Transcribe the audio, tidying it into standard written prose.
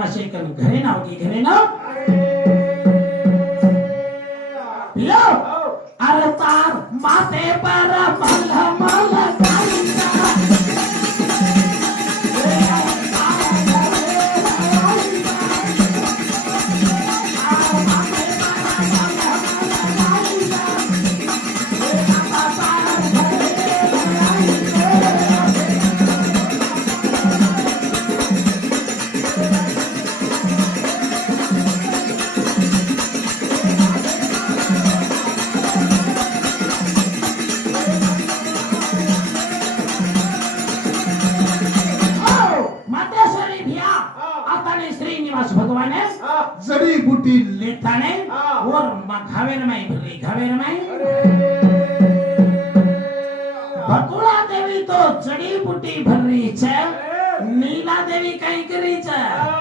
निवासी कन घरे नाव की घरे नाव यो अरे तार माथे पर मलमल कालिका भगवान है जड़ी बूटी लेता ने और खावेर में भरी खावेर में बकुला देवी तो जड़ी बूटी भरी छे नीला देवी कई करी छे।